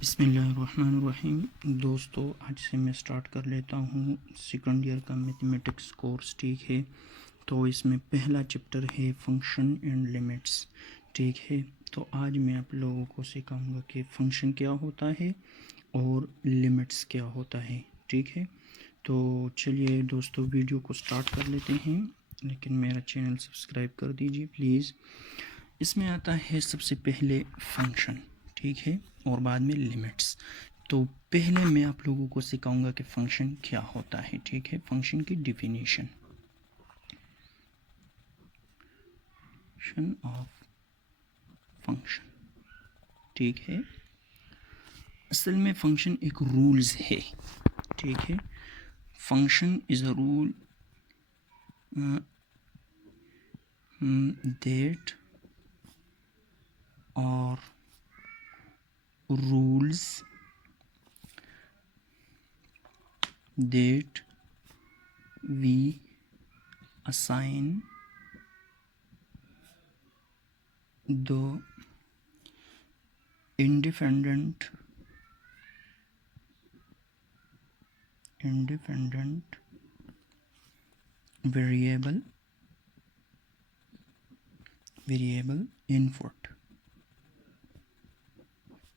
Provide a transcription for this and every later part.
बिस्मिल्लाहिर्रहमानिर्रहीम। दोस्तों, आज से मैं स्टार्ट कर लेता हूँ सेकंड ईयर का मैथमेटिक्स कोर्स। ठीक है, तो इसमें पहला चैप्टर है फंक्शन एंड लिमिट्स। ठीक है, तो आज मैं आप लोगों को सिखाऊंगा कि फंक्शन क्या होता है और लिमिट्स क्या होता है। ठीक है, तो चलिए दोस्तों वीडियो को स्टार्ट कर लेते हैं, लेकिन मेरा चैनल सब्सक्राइब कर दीजिए प्लीज़। इसमें आता है सबसे पहले फंक्शन, ठीक है, और बाद में लिमिट्स। तो पहले मैं आप लोगों को सिखाऊंगा कि फंक्शन क्या होता है। ठीक है, फंक्शन की डिफिनीशन ऑफ फंक्शन। ठीक है, असल में फंक्शन एक रूल्स है। ठीक है, function is a rule that और rules that we assign the independent variable input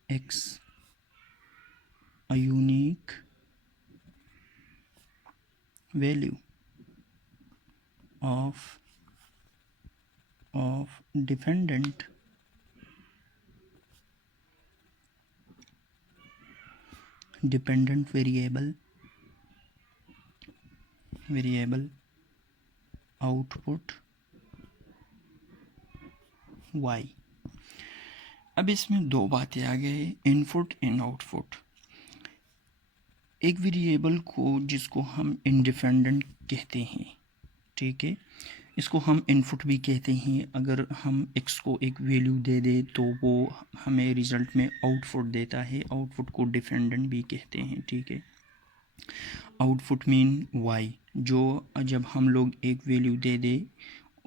x, a unique value of dependent variable output y। अब इसमें दो बातें आ गए, इनपुट एंड आउटपुट। एक वेरिएबल को जिसको हम इंडिपेंडेंट कहते हैं, ठीक है, इसको हम इनपुट भी कहते हैं। अगर हम x को एक वैल्यू दे दें तो वो हमें रिजल्ट में आउटपुट देता है, आउटपुट को डिपेंडेंट भी कहते हैं। ठीक है, आउटपुट मीन y, जो जब हम लोग एक वैल्यू दे दे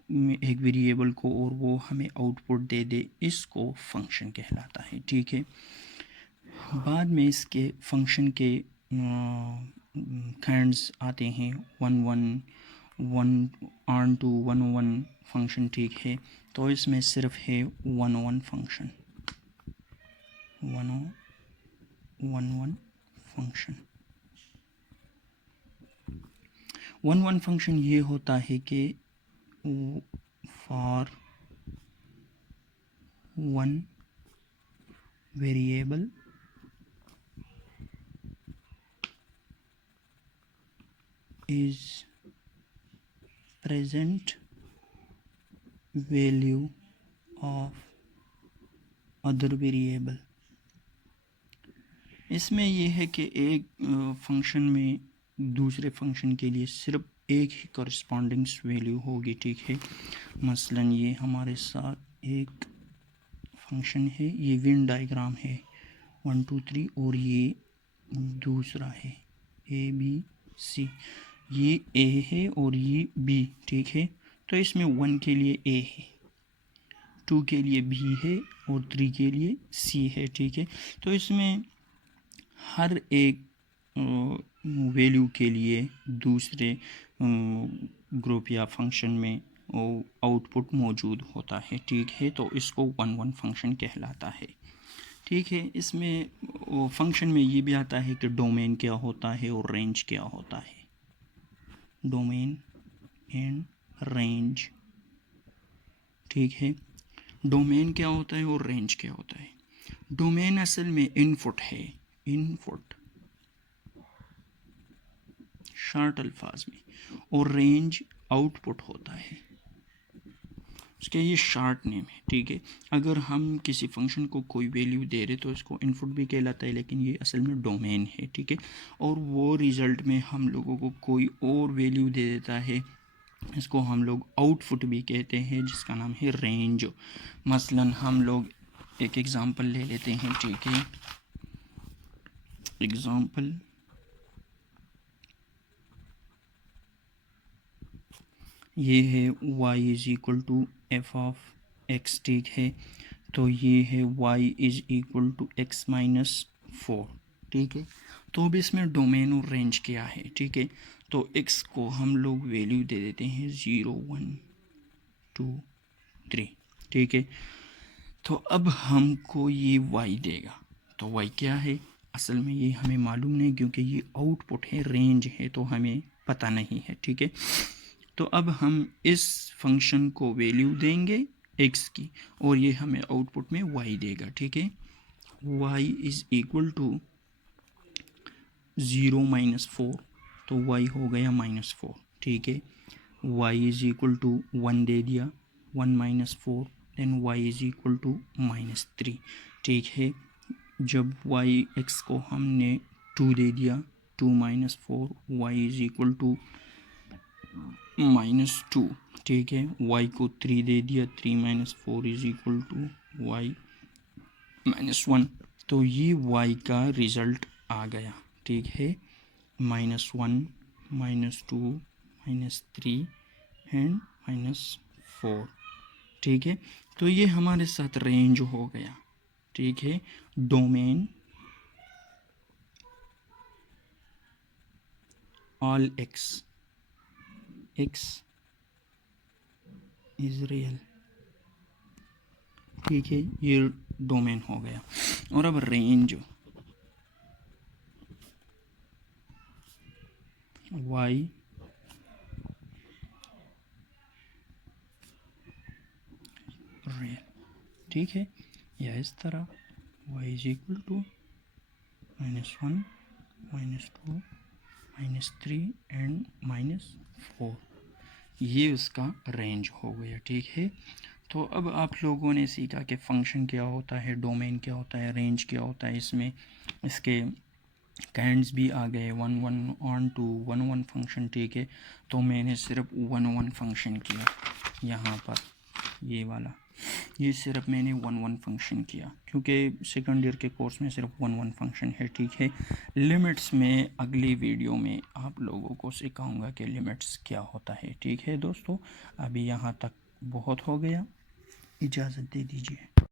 एक वेरिएबल को और वो हमें आउटपुट दे दे, इसको फंक्शन कहलाता है। ठीक है, बाद में इसके फंक्शन के काइंड्स आते हैं, 1 फंक्शन। ठीक है, तो इसमें सिर्फ है 1 फंक्शन, 1 फंक्शन। 1 फंक्शन ये होता है कि for 1 variable is present value of other variable। इसमें यह है कि एक फंक्शन में दूसरे फंक्शन के लिए सिर्फ एक ही कॉरस्पॉन्डिंग्स वैल्यू होगी। ठीक है, मसलन ये हमारे साथ एक फंक्शन है, ये वेन डायग्राम है 1 2 3, और ये दूसरा है ABC, ये A है और ये B। ठीक है, तो इसमें 1 के लिए A है, 2 के लिए B है और 3 के लिए C है। ठीक है, तो इसमें हर एक वैल्यू के लिए दूसरे ग्रुप या फंक्शन में आउटपुट मौजूद होता है। ठीक है, तो इसको 1 फंक्शन कहलाता है। ठीक है, इसमें फंक्शन में ये भी आता है कि डोमेन क्या होता है और रेंज क्या होता है, डोमेन एंड रेंज। ठीक है, डोमेन क्या होता है और रेंज क्या होता है। डोमेन असल में इनपुट है, इनपुट शॉर्ट अल्फाज में, और रेंज आउटपुट होता है, उसके ये शॉर्ट नेम है। ठीक है, अगर हम किसी फंक्शन को कोई वैल्यू दे रहे तो इसको इनपुट भी कहलाता है, लेकिन ये असल में डोमेन है। ठीक है, और वो रिज़ल्ट में हम लोगों को कोई और वैल्यू दे देता है, इसको हम लोग आउटपुट भी कहते हैं, जिसका नाम है रेंज। मसलन हम लोग एक एग्ज़ाम्पल ले लेते हैं। ठीक है, एग्ज़ाम्पल ये है y is equal to F of x. ठीक है, तो ये है y is equal to x minus 4, ठीक है। तो अब इसमें डोमेन और रेंज क्या है, ठीक है। तो x को हम लोग वैल्यू दे देते हैं 0, 1, 2, 3, ठीक है। तो अब हमको ये y देगा, तो y क्या है, असल में ये हमें मालूम नहीं क्योंकि ये आउटपुट है, रेंज है तो हमें पता नहीं है, ठीक है। तो अब हम इस फंक्शन को वैल्यू देंगे x की और ये हमें आउटपुट में y देगा, ठीक है। y इज़ इक्वल टू 0 - 4, तो y हो गया -4, ठीक है। y इज़ इक्वल टू 1 दे दिया, 1 - 4, then y is equal to -3, ठीक है। जब x को हमने 2 दे दिया, 2 - 4, y इज़ इक्वल टू -2, ठीक है। y को 3 दे दिया, 3 - 4 इज़ इक्वल टू y -1, तो ये y का रिज़ल्ट आ गया, ठीक है। -1, -2, -3 एंड -4, ठीक है। तो ये हमारे साथ रेंज हो गया, ठीक है। Domain all x is real, ठीक है, ये डोमेन हो गया। और अब रेंज y रियल, ठीक है, या इस तरह y is equal to -1, -2, -3 and -4, ये उसका रेंज हो गया, ठीक है। तो अब आप लोगों ने सीखा कि फंक्शन क्या होता है, डोमेन क्या होता है, रेंज क्या होता है, इसमें इसके काइंड्स भी आ गए, 1 1 ऑन टू 1 1 फंक्शन, ठीक है। तो मैंने सिर्फ 1 1 फंक्शन किया यहाँ पर, ये वाला, ये सिर्फ मैंने 1 1 फंक्शन किया क्योंकि सेकंड ईयर के कोर्स में सिर्फ 1 1 फंक्शन है, ठीक है। लिमिट्स में अगली वीडियो में आप लोगों को सिखाऊंगा कि लिमिट्स क्या होता है, ठीक है दोस्तों। अभी यहाँ तक बहुत हो गया, इजाज़त दे दीजिए।